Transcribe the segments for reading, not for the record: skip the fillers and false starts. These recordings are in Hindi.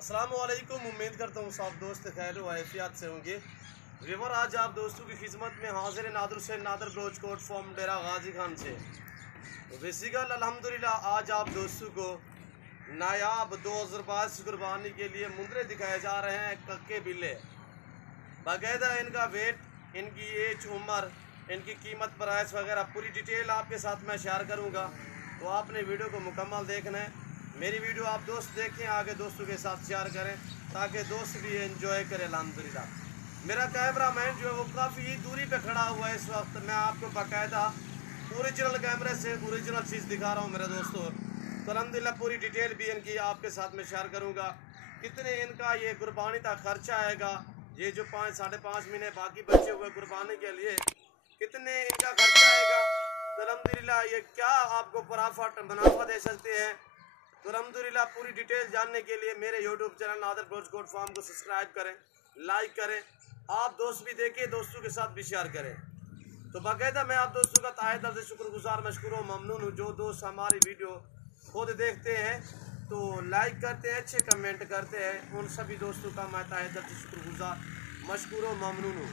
अस्सलामुअलैकुम। उम्मीद करता हूँ सब दोस्त खैर वाफियात से होंगे। व्यूअर, आज आप दोस्तों की खिदमत में हाजिर नादर से नादर ब्रोच कोट फॉर्म डेरा गाजी खान से। तो बेसिकल अल्हम्दुलिल्लाह आज आप दोस्तों को नायाब 2022 कुर्बानी के लिए मुंदरे दिखाए जा रहे हैं। कक्के बिल्ले बाकायदा इनका वेट, इनकी एज, उम्र, इनकी कीमत, प्राइस वगैरह पूरी डिटेल आपके साथ मैं शेयर करूँगा। तो आपने वीडियो को मुकम्मल देखना है। मेरी वीडियो आप दोस्त देखें, आगे दोस्तों के साथ शेयर करें ताकि दोस्त भी एंजॉय करें। अल्हम्दुलिल्लाह मेरा कैमरा मैन जो है वो काफ़ी दूरी पे खड़ा हुआ है इस वक्त। मैं आपको बाकायदा ओरिजिनल कैमरे से ओरिजिनल चीज़ दिखा रहा हूँ मेरे दोस्तों। तो अल्हम्दुलिल्लाह पूरी डिटेल भी इनकी आपके साथ में शेयर करूँगा। कितने इनका ये कुर्बानी का खर्चा आएगा, ये जो 5-5.5 महीने बाकी बचे हुए कुर्बानी के लिए कितने इनका खर्चा आएगा। तो अल्हम्दुलिल्लाह ये क्या आपको प्रॉफिट मुनाफा दे सकते हैं। तो अल्हम्दुलिल्लाह पूरी डिटेल जानने के लिए मेरे YouTube channel Nadar Baloch goat farm को सब्सक्राइब करें, लाइक करें, आप दोस्त भी देखें, दोस्तों के साथ भी शेयर करें। तो बाकायदा मैं आप दोस्तों का ताहे दिल से शुक्रगुजार, मशकूर और ममनून हूँ। जो दोस्त हमारी वीडियो खुद देखते हैं तो लाइक करते हैं, अच्छे कमेंट करते हैं, उन सभी दोस्तों का मैं ताहे दिल से शुक्रगुजार, मशकूर और ममनून हूँ।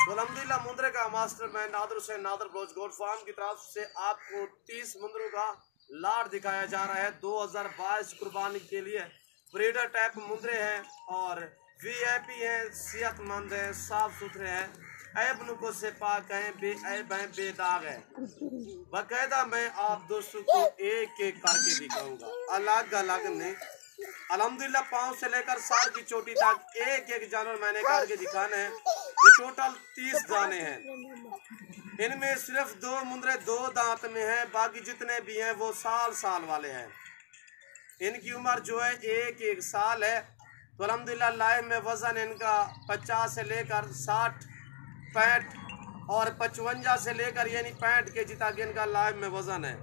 तो अल्हम्दुलिल्लाह मुंदरे का मास्टर मैं नादर हुसैन नादर ब्रोच कोट फार्म की तरफ से आपको 30 मुंदरों का लाट दिखाया जा रहा है 2022 कुर्बानी के लिए। ब्रीडर टाइप मुंदरे हैं और वीआईपी हैं, सेहतमंद हैं, साफ सुथरे हैं, ऐब नुको से पाक हैं, बेऐब हैं, बेदाग हैं। बाकायदा मैं आप दोस्तों को एक एक करके दिखाऊंगा, अलग अलग नहीं। अल्हम्दुलिल्लाह पाँव से लेकर साल की चोटी तक एक एक जानवर मैंने करके दिखाने हैं। ये टोटल 30 दाने हैं। इनमें सिर्फ 2 मुंदरे 2 दांत में हैं, बाकी जितने भी हैं वो साल वाले हैं। इनकी उम्र जो है 1-1 साल है। तो अल्हम्दुलिल्लाह लाइव में वज़न इनका 50 से लेकर 60, 65 और 55 से लेकर यानी 65 kg तक इनका लाइव में वज़न है।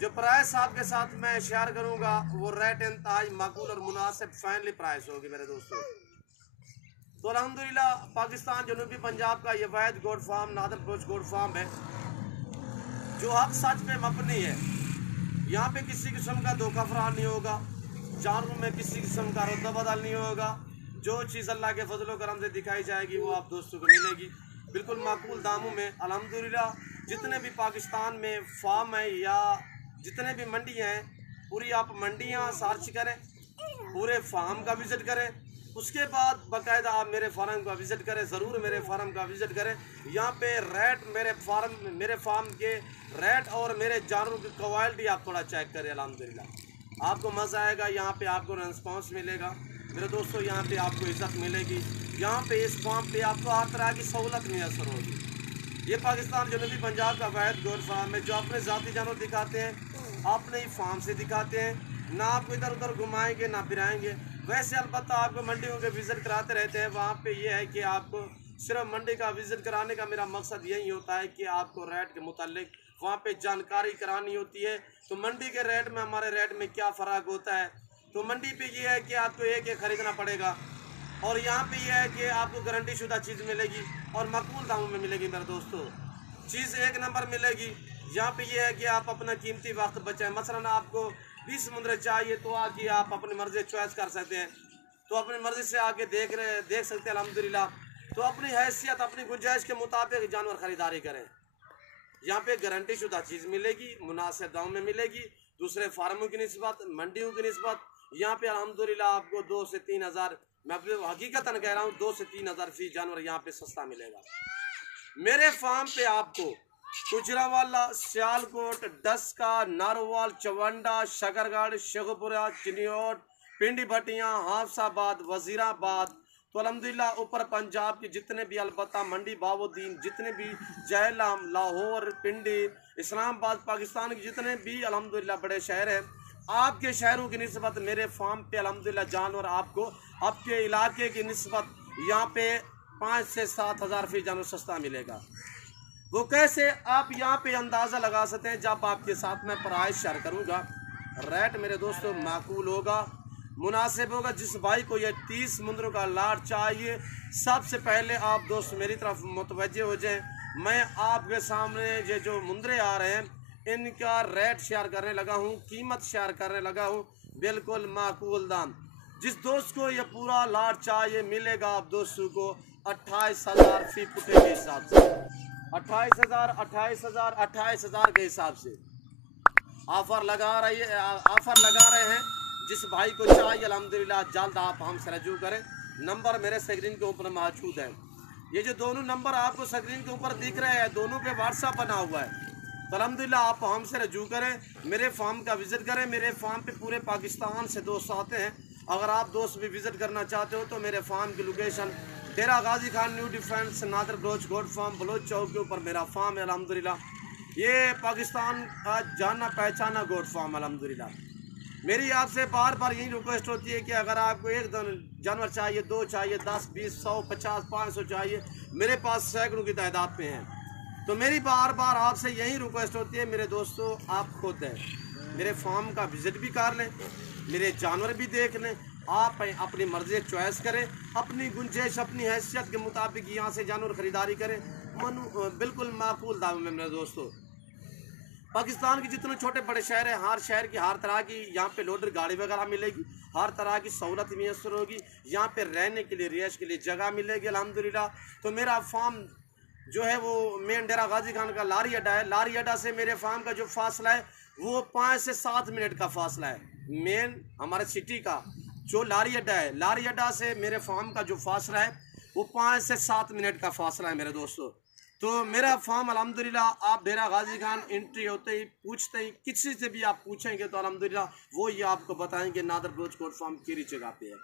जो प्राइस आपके साथ मैं शेयर करूंगा वो रेट इंतहाई माकूल और मुनासिब फाइनली प्राइस होगी मेरे दोस्तों। तो अल्हम्दुलिल्लाह पाकिस्तान जनूबी पंजाब का ये वाहिद goat farm Nadir Broch goat farm है जो हक सच पे मबनी है। यहाँ पे किसी किस्म का धोखा फरार नहीं होगा, जानवरों में किसी किस्म का रद्दा बदल नहीं होगा। जो चीज़ अल्लाह के फजल करम से दिखाई जाएगी वो आप दोस्तों को मिलेगी बिल्कुल माकूल दामों में। अल्हम्दुलिल्लाह जितने भी पाकिस्तान में फार्म है या जितने भी मंडियाँ हैं, पूरी आप मंडियाँ सर्च करें, पूरे फार्म का विज़िट करें, उसके बाद बाकायदा आप मेरे फार्म का विज़िट करें, ज़रूर मेरे फार्म का विज़िट करें। यहाँ पे रेट मेरे फार्म के रेट और मेरे जानवरों की क्वालिटी आप थोड़ा चेक करें। अल्हम्दुलिल्लाह आपको मज़ा आएगा, यहाँ पे आपको रिस्पॉन्स मिलेगा मेरे दोस्तों, यहाँ पे आपको इज़्ज़त मिलेगी। यहाँ पे इस फार्म पे आपको हर तरह की सहूलत मैसर होगी। ये पाकिस्तान जनूबी पंजाब का वाहिद गोट फार्म है जो अपने ज़ाती जानवर दिखाते हैं, अपने ही फार्म से दिखाते हैं, ना आपको इधर उधर घुमाएंगे ना फिराएंगे। वैसे अलबत्ता आपको मंडियों के विज़िट कराते रहते हैं। वहाँ पे ये है कि आपको सिर्फ मंडी का विज़िट कराने का मेरा मकसद यही होता है कि आपको रेट के मुतालिक वहाँ पे जानकारी करानी होती है। तो मंडी के रेट में हमारे रेट में क्या फ़र्क होता है। तो मंडी पे ये है कि आपको एक एक ख़रीदना पड़ेगा और यहाँ पे ये है कि आपको गारंटी शुदा चीज़ मिलेगी और मकबूल दामों में मिलेगी मेरे दोस्तों। चीज़ एक नंबर मिलेगी। यहाँ पे ये है कि आप अपना कीमती वक्त बचाएं। मसलन आपको 20 मुंदरे चाहिए तो आके आप अपनी मर्ज़ी चॉइस कर सकते हैं, तो अपनी मर्ज़ी से आके देख सकते हैं। अल्हम्दुलिल्लाह तो अपनी हैसियत, अपनी गुंजाइश के मुताबिक जानवर ख़रीदारी करें। यहाँ पे गारंटी शुदा चीज़ मिलेगी, मुनासिब दाम में मिलेगी। दूसरे फार्मों की निस्बत, मंडियों की निस्बत यहाँ पे अल्हम्दुलिल्लाह आपको 2 से 3 हज़ार, मैं हकीकतन कह रहा हूँ 2 से 3 हज़ार फी जानवर यहाँ पे सस्ता मिलेगा। मेरे फार्म पे आपको गुजरावाला, सियालकोट, डस्का, नारोवाल, चवंडा, शकरगढ़, शेखपुरा, चिन्योट, पिंडी भटियाँ, हाफसाबाद, वजीराबाद, तो अल्हम्दुलिल्लाह ऊपर पंजाब के जितने भी अलबत्ता मंडी बावुद्दीन, जितने भी जहलम, लाहौर, पिंडी, इस्लामाबाद, पाकिस्तान के जितने भी अल्हम्दुलिल्लाह बड़े शहर हैं, आपके शहरों की निस्बत मेरे फार्म पे अल्हम्दुलिल्लाह जानवर आपको आपके इलाके की निस्बत यहाँ पे 5 से 7 हज़ार फी जानवर सस्ता मिलेगा। वो कैसे आप यहाँ पे अंदाज़ा लगा सकते हैं जब आपके साथ मैं प्राइस शेयर करूँगा। रेट मेरे दोस्तों माकूल होगा, मुनासिब होगा। जिस भाई को ये 30 मुंदरों का लाट चाहिए, सबसे पहले आप दोस्त मेरी तरफ मुतवज्जे हो जाएं। मैं आपके सामने ये जो मुंदरे आ रहे हैं इनका रेट शेयर करने लगा हूँ, कीमत शेयर करने लगा हूँ, बिल्कुल माकूल दाम। जिस दोस्त को ये पूरा लाट चाहिए मिलेगा आप दोस्तों को 28,000 फी फुटे के हिसाब से, 28,000 के हिसाब से ऑफर लगा रहे हैं। जिस भाई को चाहिए अल्हम्दुलिल्लाह जल्द आप हमसे रजू करें। नंबर मेरे स्क्रीन के ऊपर मौजूद है। ये जो दोनों नंबर आपको स्क्रीन के ऊपर दिख रहे हैं, दोनों पे व्हाट्सएप बना हुआ है। तो अल्हम्दुलिल्लाह आप हमसे रजू करें, मेरे फार्म का विज़िट करें। मेरे फार्म पे पूरे पाकिस्तान से दोस्त आते हैं। अगर आप दोस्त भी विज़िट करना चाहते हो तो मेरे फार्म की location Dera Ghazi Khan new defence Nadir Broch goat farm Baloch Chowk के ऊपर मेरा फार्म है अल्हम्दुलिल्लाह। ये पाकिस्तान का जाना पहचाना गोट फार्म अल्हम्दुलिल्लाह। मेरी आपसे बार बार यही रिक्वेस्ट होती है कि अगर आपको एक जानवर चाहिए, 2 चाहिए, 10, 20, 100, 50, 500 चाहिए, मेरे पास सैकड़ों की तादाद पे हैं। तो मेरी बार बार आपसे यही रिक्वेस्ट होती है मेरे दोस्तों, आप खुद हैं मेरे फार्म का विज़िट भी कर लें, मेरे जानवर भी देख लें। आप अपनी मर्जी चॉइस करें, अपनी गुंजाइश अपनी हैसियत के मुताबिक यहाँ से जानवर ख़रीदारी करें। बिल्कुल माकूल दाम में मेरे दोस्तों। पाकिस्तान के जितने छोटे बड़े शहर हैं, हर शहर की हर तरह की यहाँ पे लोडर गाड़ी वगैरह मिलेगी, हर तरह की सहूलत मैसर होगी। यहाँ पे रहने के लिए रिहाइश के लिए जगह मिलेगी अल्हम्दुलिल्लाह। तो मेरा फार्म जो है वो मेन डेरा गाजी खान का लारी अड्डा है। लारी अड्डा से मेरे फार्म का जो फासला है वो 5 से 7 मिनट का फासला है। मेन हमारे सिटी का जो लारी अड्डा है, लारी अड्डा से मेरे फार्म का जो फासला है वो 5 से 7 मिनट का फासला है मेरे दोस्तों। तो मेरा फार्म अल्हम्दुलिल्लाह आप डेरा गाजी खान एंट्री होते ही पूछते ही किसी से भी आप पूछेंगे तो अल्हम्दुलिल्लाह वो ये आपको बताएंगे नादर ब्रोच कोट फार्म किरी जगह पे है।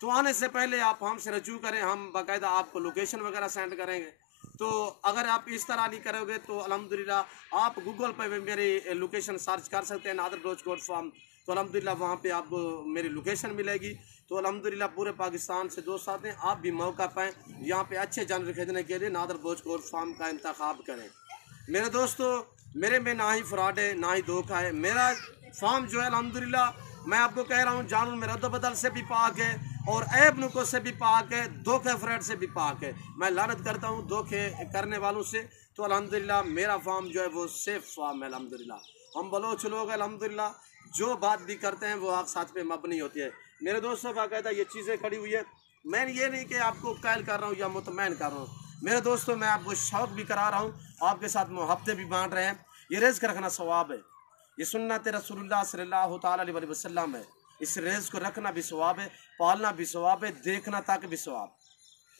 तो आने से पहले आप हमसे रजू करें, हम बाकायदा आपको लोकेशन वगैरह सेंड करेंगे। तो अगर आप इस तरह नहीं करोगे तो अल्हम्दुलिल्लाह आप गूगल पर मेरी लोकेशन सर्च कर सकते हैं नादर ब्रोच कोट फार्म। तो अल्हम्दुलिल्लाह वहाँ पे आपको मेरी लोकेशन मिलेगी। तो अल्हम्दुलिल्लाह पूरे पाकिस्तान से दोस्त आते हैं, आप भी मौका पाएँ यहाँ पे अच्छे जानवर खरीदने के लिए नादर ब्रोच कोट फार्म का इंतखाब करें। मेरे दोस्तों मेरे में ना ही फ्रॉड है ना ही धोखा है। मेरा फार्म जो है अल्हम्दुलिल्लाह मैं आपको कह रहा हूँ जानवर में रद्द-बदल से भी पाक है और ऐब नुकों से भी पाक है, धोखे फ्रॉड से भी पाक है। मैं लानत करता हूँ धोखे करने वालों से। तो अल्हम्दुलिल्लाह मेरा फार्म जो है वो सेफ फार्म है अल्हम्दुलिल्लाह। हम बलोच लोग अल्हम्दुलिल्लाह जो बात भी करते हैं वो आप साथ पे मबनी होती है। मेरे दोस्तों बाकायदा ये चीज़ें खड़ी हुई है। मैं ये नहीं कि आपको कैल कर रहा हूँ या मुतमैन कर रहा हूँ। मेरे दोस्तों मैं आपको शौक भी करा रहा हूँ, आपके साथ मुहब्बतें भी बांट रहे हैं। ये रिज़्क़ रखना सवाब है, ये सुन्नत रसूलुल्लाह सल्लल्लाहु अलैहि वसल्लम है। इस रिज़्क़ को रखना भी सवाब है, पालना भी सवाब है, देखना तक भी सवाब।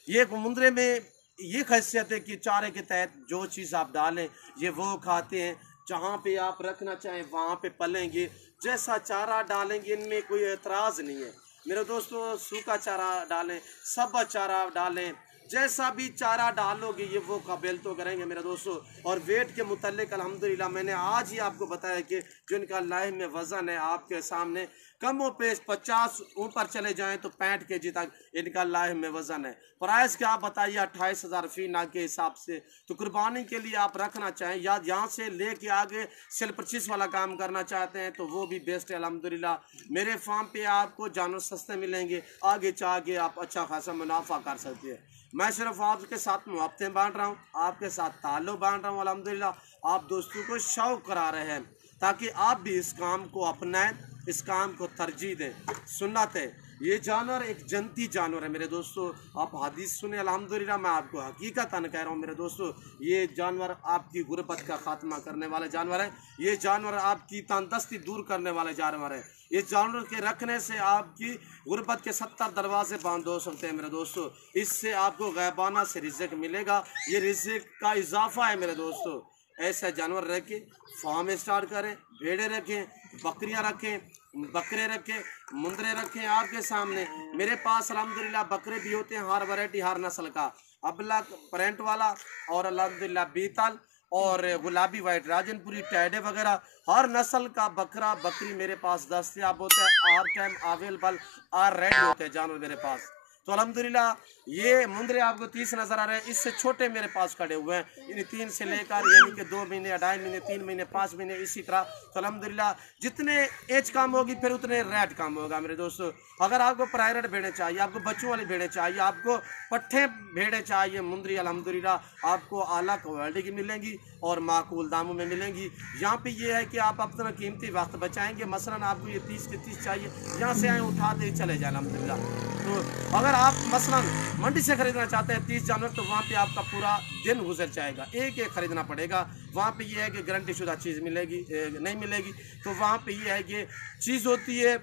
ये मुंदरे में ये खैसियत है कि चारे के तहत जो चीज़ आप डालें ये वो खाते हैं। जहाँ पे आप रखना चाहें वहाँ पे पलेंगे, जैसा चारा डालेंगे इनमें कोई एतराज़ नहीं है। मेरे दोस्तों सूखा चारा डालें, सब्ज़ चारा डालें, जैसा भी चारा डालोगे ये वो काबिल तो करेंगे मेरे दोस्तों। और वेट के मुतल्लिक अल्हम्दुलिल्लाह मैंने आज ही आपको बताया कि जो इनका लाइफ में वज़न है आपके सामने कम व पेश 50 ऊपर चले जाएं तो 65 kg तक इनका लाइफ में वज़न है। प्राइस क्या आप बताइए 28,000 फी ना के हिसाब से। तो कुर्बानी के लिए आप रखना चाहें या यहाँ से लेके आगे सेल परचेस वाला काम करना चाहते हैं तो वो भी बेस्ट है अल्हम्दुलिल्लाह। मेरे फार्म पे आपको जानवर सस्ते मिलेंगे, आगे चाह के आप अच्छा खासा मुनाफा कर सकते हैं। मैं सिर्फ आपके साथ मुहब्बतें बांट रहा हूँ, आपके साथ ताल्लुक़ बांट रहा हूँ अल्हम्दुलिल्लाह। आप दोस्तों को शौक़ करा रहे हैं ताकि आप भी इस काम को अपनाएं, इस काम को तरजीह दें। सुन्नत है, ये जानवर एक जन्नती जानवर है मेरे दोस्तों। आप हदीस सुने अल्हम्दुलिल्लाह, मैं आपको हकीकतन कह रहा हूँ मेरे दोस्तों। ये जानवर आपकी गुर्बत का खात्मा करने वाले जानवर है। ये जानवर आपकी तंदुरुस्ती दूर करने वाले जानवर है। इस जानवर के रखने से आपकी गुर्बत के 70 दरवाजे बंद हो सकते हैं मेरे दोस्तों। इससे आपको गैबाना से रिज़्क़ मिलेगा, ये रिज़्क़ का इजाफा है मेरे दोस्तों। ऐसे जानवर रखें, फार्म स्टार्ट करें, भेड़े रखें, बकरियां रखें, बकरे रखें, मुंदरे रखें। आपके सामने मेरे पास अल्हम्दुलिल्लाह बकरे भी होते हैं, हर वैरायटी हर नस्ल का, अबला प्रिंट वाला और अल्हम्दुलिल्लाह बीतल और गुलाबी वाइट राजनपुरी टैडे वगैरह हर नस्ल का बकरा बकरी मेरे पास दस्तयाब होता है। हर टाइम अवेलेबल और रेडी होते हैं जानवर मेरे पास। तो अल्हम्दुलिल्लाह ये मुंद्रे आपको 30 नज़र आ रहे हैं। इससे छोटे मेरे पास खड़े हुए हैं, यानी 3 से लेकर यानी कि 2 महीने, 2.5 महीने, 3 महीने, 5 महीने, इसी तरह। तो अल्हम्दुलिल्लाह जितने एज कम होगी फिर उतने रेट कम होगा मेरे दोस्तों। अगर आपको प्राइवेट भेड़ें चाहिए, आपको बच्चों वाली भेड़ें चाहिए, आपको पट्ठे भेड़ें चाहिए, मुंद्री अल्हम्दुलिल्लाह आपको आला क्वालिटी की मिलेंगी और माकूल दामों में मिलेंगी। यहाँ पे ये है कि आप अपना कीमती वक्त बचाएंगे। मसलन आपको ये 30 के 30 चाहिए, यहाँ से आए उठाते ही चले जाए अल्हम्दुलिल्लाह। तो अगर आप मसलन मंडी से खरीदना चाहते हैं 30 जानवर, तो वहाँ पे आपका पूरा दिन गुजर जाएगा, एक एक खरीदना पड़ेगा। वहाँ पे ये है कि गारंटी शुदा चीज़ मिलेगी नहीं मिलेगी। तो वहाँ पे ये है कि चीज़ होती है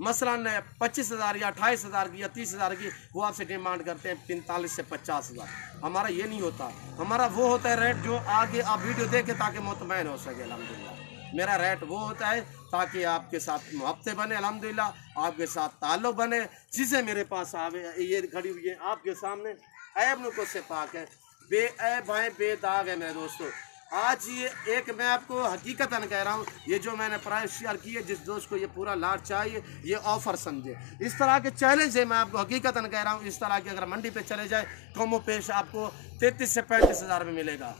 मसलन 25,000 या 28,000 की या 30,000 की, वो आपसे डिमांड करते हैं 45 से 50,000। हमारा ये नहीं होता, हमारा वो होता है रेट जो आगे आप वीडियो देखें ताकि मुतमईन हो सके। अल्हम्दुलिल्लाह मेरा रेट वो होता है ताकि आपके साथ मुहब्बतें बने, अल्हम्दुलिल्लाह आपके साथ ताल्लुक़ बने। चीज़ें मेरे पास आवे ये खड़ी हुई है आपके सामने, ऐब नुक़्स से पाक है, बेऐब हैं, बेदाग है मेरे दोस्तों। आज ये एक मैं आपको हकीकतन कह रहा हूँ, ये जो मैंने प्राइस शेयर की है, जिस दोस्त को ये पूरा लाट चाहिए ये ऑफ़र समझे। इस तरह के चैलेंज है, मैं आपको हकीकतन कह रहा हूँ। इस तरह के अगर मंडी पे चले जाए कमो पेश आपको 33 से 35,000 में मिलेगा।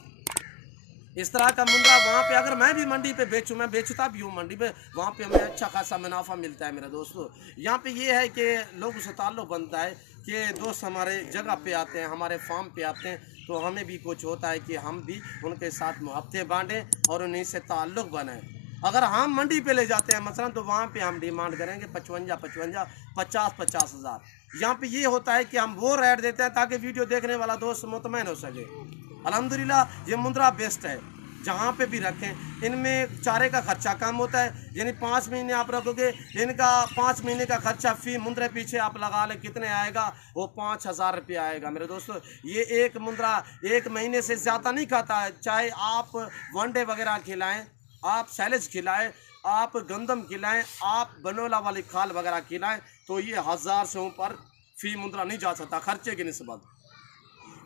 इस तरह का मुंद्रा वहाँ पे अगर मैं भी मंडी पे बेचूँ, मैं बेचता भी हूँ मंडी पे, वहाँ पे हमें अच्छा खासा मुनाफा मिलता है मेरे दोस्तों। यहाँ पे ये है कि लोगों से ताल्लुक़ बनता है कि दोस्त हमारे जगह पे आते हैं, हमारे फार्म पे आते हैं, तो हमें भी कुछ होता है कि हम भी उनके साथ मुहब्बतें बांटें और उन्हीं से ताल्लुक़ बनाएं। अगर हम मंडी पे ले जाते हैं मसलन, तो वहाँ पे हम डिमांड करेंगे 55, 50,000। यहाँ पे ये होता है कि हम वो रेट देते हैं ताकि वीडियो देखने वाला दोस्त मुतमईन हो सके। अल्हम्दुलिल्लाह ये मुंद्रा बेस्ट है, जहाँ पे भी रखें। इनमें चारे का खर्चा कम होता है, यानी 5 महीने आप रखोगे, इनका 5 महीने का खर्चा फी मुंद्रे पीछे आप लगा लें कितने आएगा, वो 5,000 रुपये आएगा मेरे दोस्तों। ये एक मुंद्रा 1 महीने से ज़्यादा नहीं खाता है। चाहे आप वनडे वगैरह खिलाएँ, आप सैलेज खिलाएँ, आप गंदम खिलाएँ, आप बनोला वाली खाल वगैरह खिलाएँ, तो ये 1000 से ऊपर फ़ी मुंद्रा नहीं जा सकता खर्चे की निस्बत।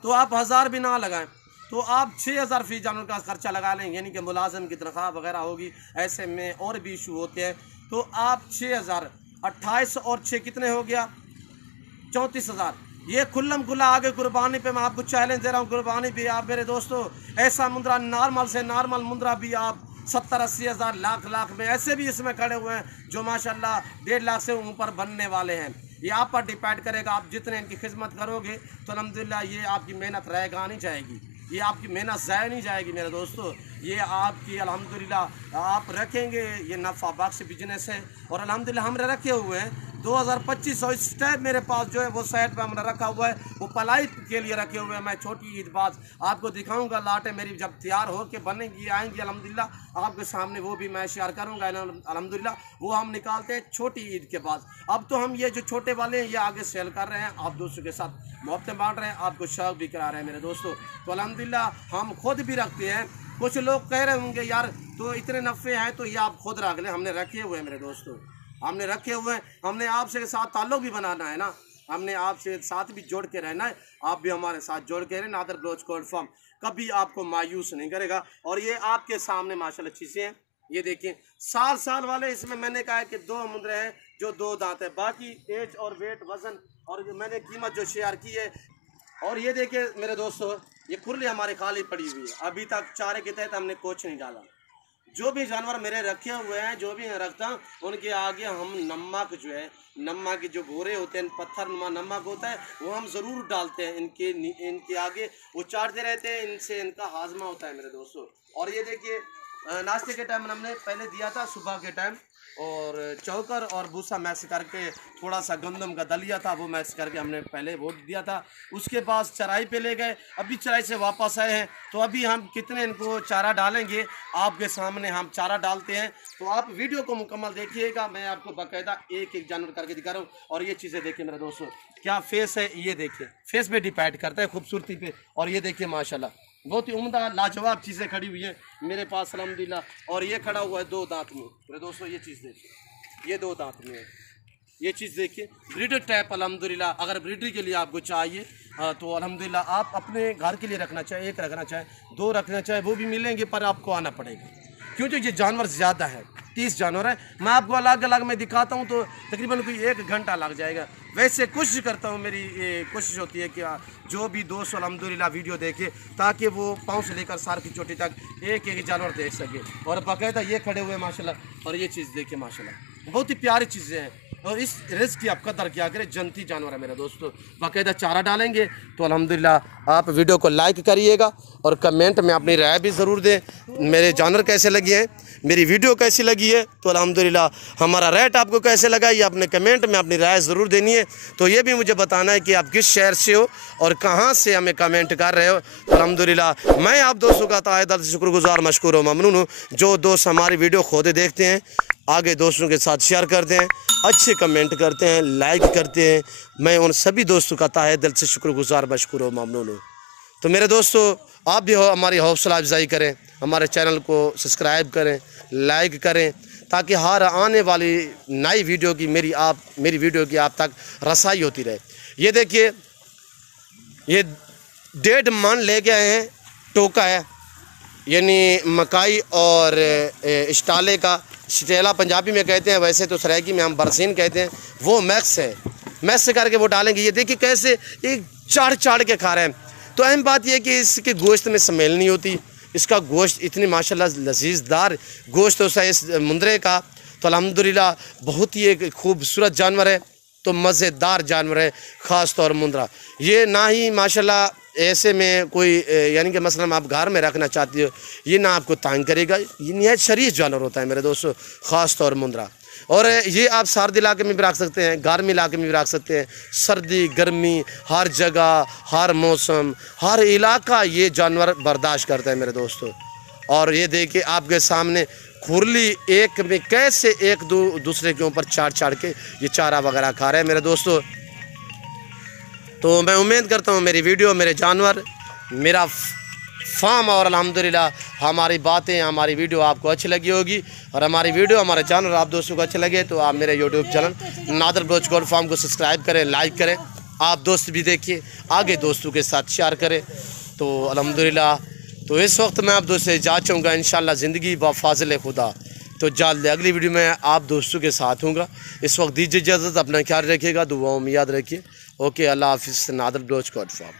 तो आप 1000 भी ना लगाएं तो आप 6,000 फी जानवर का खर्चा लगा लें, यानी कि मुलाजम की तनख्वाह वगैरह होगी, ऐसे में और भी इशू होते हैं। तो आप 6,000, 28 और 6 कितने हो गया, 34,000। ये खुल्लम खुल्ला आगे कुर्बानी पे मैं आपको चैलेंज दे रहा हूँ। कुर्बानी भी आप मेरे दोस्तों ऐसा मुंद्रा नॉर्मल से नॉर्मल मुंद्रा भी आप 70-80 हज़ार, लाख में ऐसे भी इसमें खड़े हुए हैं जो माशाल्लाह 1.5 लाख से ऊपर बनने वाले हैं। ये आप पर डिपेंड करेगा, आप जितने इनकी खिदमत करोगे तो अल्हम्दुलिल्लाह ये आपकी मेहनत रहेगा नहीं जाएगी, ये आपकी मेहनत ज़ाया नहीं जाएगी मेरे दोस्तों। ये आपकी अल्हम्दुलिल्लाह आप रखेंगे, ये नफ़ा बख्श बिजनेस है और अल्हम्दुलिल्लाह हमने रखे हुए हैं 2025। और इस टाइप मेरे पास जो है वो साइड पे हमने रखा हुआ है, वो पलाई के लिए रखे हुए हैं। मैं छोटी ईद बात आपको दिखाऊंगा, लाटें मेरी जब तैयार हो के बनेंगी आएंगी अल्हम्दुलिल्लाह आपके सामने, वो भी मैं शेयर करूंगा अल्हम्दुलिल्लाह। वो हम निकालते हैं छोटी ईद के बाद। अब तो हम ये जो छोटे वाले हैं ये आगे सेल कर रहे हैं, आप दोस्तों के साथ मुहब्बतें बांट रहे हैं, आपको शौक भी करा रहे हैं मेरे दोस्तों। तो अल्हम्दुलिल्लाह हम खुद भी रखते हैं। कुछ लोग कह रहे होंगे यार तो इतने नफ़े हैं तो ये आप खुद रख लें, हमने रखे हुए हैं मेरे दोस्तों, हमने रखे हुए हैं। हमने आपसे साथ ताल्लुक़ भी बनाना है ना, हमने आपसे साथ भी जोड़ के रहना है, आप भी हमारे साथ जोड़ के रहें। नादर ब्लोच कोल्ड फार्म कभी आपको मायूस नहीं करेगा। और ये आपके सामने माशाल्लाह चीज़ें हैं, ये देखिए साल वाले। इसमें मैंने कहा है कि 2 मुंद्रे हैं जो 2 दांत है, बाकी एज और वेट वज़न और मैंने कीमत जो शेयर की है। और ये देखिए मेरे दोस्तों ये खुरली हमारी खाली पड़ी हुई है, अभी तक चारे के तहत हमने कुछ नहीं डाला। जो भी जानवर मेरे रखे हुए हैं, जो भी रखता हूँ, उनके आगे हम नमक जो है, नमक के जो भूरे होते हैं, पत्थर नुमा नमक होता है, वो हम ज़रूर डालते हैं इनके आगे, वो चाटते रहते हैं, इनसे इनका हाजमा होता है मेरे दोस्तों। और ये देखिए नाश्ते के टाइम हमने पहले दिया था सुबह के टाइम, और चौकर और भूसा मैक्स करके, थोड़ा सा गंदम का दलिया था वो मैक्स करके हमने पहले वो दिया था। उसके बाद चराई पे ले गए, अभी चराई से वापस आए हैं, तो अभी हम कितने इनको चारा डालेंगे आपके सामने हम चारा डालते हैं। तो आप वीडियो को मुकम्मल देखिएगा, मैं आपको बाकायदा एक एक जानवर करके दिखा रहा हूँ। और ये चीज़ें देखिए मेरे दोस्तों क्या फेस है, ये देखिए फेस पे डिपेंड करता है खूबसूरती पे। और ये देखिए माशाल्लाह बहुत ही उम्दा लाजवाब चीज़ें खड़ी हुई हैं मेरे पास अल्हम्दुलिल्लाह। और ये खड़ा हुआ है 2 दांत में मेरे दोस्तों, ये चीज़ देखिए, ये 2 दांत में है, ये चीज़ देखिए ब्रीडर टाइप अल्हम्दुलिल्लाह। अगर ब्रीडर के लिए आपको चाहिए तो अल्हम्दुलिल्लाह आप अपने घर के लिए रखना चाहे, 1 रखना चाहे, 2 रखना चाहे, वो भी मिलेंगे, पर आपको आना पड़ेगा। क्योंकि ये जानवर ज़्यादा है, 30 जानवर है। मैं आपको अलग अलग में दिखाता हूँ तो तकरीबन कोई 1 घंटा लग जाएगा। वैसे कोशिश करता हूँ, मेरी कोशिश होती है कि जो भी दोस्त अल्हम्दुलिल्लाह वीडियो देखे ताकि वो पाँव से लेकर सर की चोटी तक एक एक जानवर देख सके। और बाकायदा ये खड़े हुए माशाल्लाह, और ये चीज़ देखिए माशाल्लाह, बहुत ही प्यारी चीज़ें हैं। और इस रिस्क की आप कदर क्या करें, जनती जानवर है मेरे दोस्तों। बाकायदा चारा डालेंगे तो अल्हम्दुलिल्लाह आप वीडियो को लाइक करिएगा और कमेंट में अपनी राय भी ज़रूर दें, मेरे जानवर कैसे लगे हैं, मेरी वीडियो कैसी लगी है। तो अल्हम्दुलिल्लाह हमारा रेट आपको कैसे लगा, ये अपने कमेंट में अपनी राय ज़रूर देनी है। तो ये भी मुझे बताना है कि आप किस शहर से हो और कहाँ से हमें कमेंट कर रहे हो। तो अल्हम्दुलिल्लाह मैं आप दोस्तों का तहे दिल से शुक्रगुजार, मशकूर और ममनून हूँ। जो दोस्त हमारी वीडियो खुद देखते हैं, आगे दोस्तों के साथ शेयर करते हैं, अच्छे कमेंट करते हैं, लाइक करते हैं, मैं उन सभी दोस्तों का तहे दिल से शुक्रगुजार, मशकूर और ममनून हूँ। तो मेरे दोस्तों आप भी हमारी हौसला अफजाई करें, हमारे चैनल को सब्सक्राइब करें, लाइक करें, ताकि हर आने वाली नई वीडियो की मेरी वीडियो की आप तक रसाई होती रहे। ये देखिए, ये 1.5 मन ले के आए हैं, टोका है, यानी मकाई और स्टाले का, स्टेला पंजाबी में कहते हैं, वैसे तो सराइकी में हम बरसीन कहते हैं। वो मैक्स है, मैक्स से करके वो डालेंगे। ये देखिए कैसे एक चाड़ के खा रहे हैं। तो अहम बात यह है कि इसके गोश्त में स्मेल नहीं होती, इसका गोश्त इतनी माशाल्लाह लजीजदार गोश्त होता है इस मुंदरे का। तो अल्हम्दुलिल्लाह बहुत ही एक खूबसूरत जानवर है, तो मज़ेदार जानवर है, ख़ास तौर मुंदरा। ये ना ही माशाल्लाह ऐसे में कोई यानी कि मसलन आप घर में रखना चाहती हो, ये ना आपको तंग करेगा, ये नहायत शरीफ जानवर होता है मेरे दोस्तों, ख़ास तौर मुंदरा। और ये आप सर्द इलाके में भी रख सकते हैं, गर्म इलाके में भी रख सकते हैं। सर्दी गर्मी हर जगह, हर मौसम, हर इलाका ये जानवर बर्दाश्त करता है मेरे दोस्तों। और ये देखिए आपके सामने खुरली एक में कैसे एक दूसरे के ऊपर चाड़ के ये चारा वगैरह खा रहे हैं मेरे दोस्तों। तो मैं उम्मीद करता हूँ मेरी वीडियो, मेरे जानवर, मेरा फार्म और अल्हम्दुलिल्लाह हमारी बातें, हमारी वीडियो आपको अच्छी लगी होगी। और हमारी वीडियो, हमारे जानवर आप दोस्तों को अच्छे लगे तो आप मेरे YouTube channel Nadar Baloch goat farm को सब्सक्राइब करें, लाइक करें, आप दोस्त भी देखिए, आगे दोस्तों के साथ शेयर करें। तो अल्हम्दुलिल्लाह तो इस वक्त मैं आप दोस्तों से जा चाहूँगा इंशाअल्लाह ज़िंदगी व फाज़िल खुदा। तो जल्द अगली वीडियो में आप दोस्तों के साथ हूँगा। इस वक्त दीजिए इजाज़त, अपना ख्याल रखिएगा, दुआओं में याद रखिए। ओके, अल्लाह हाफिज़। Nadar Baloch goat farm.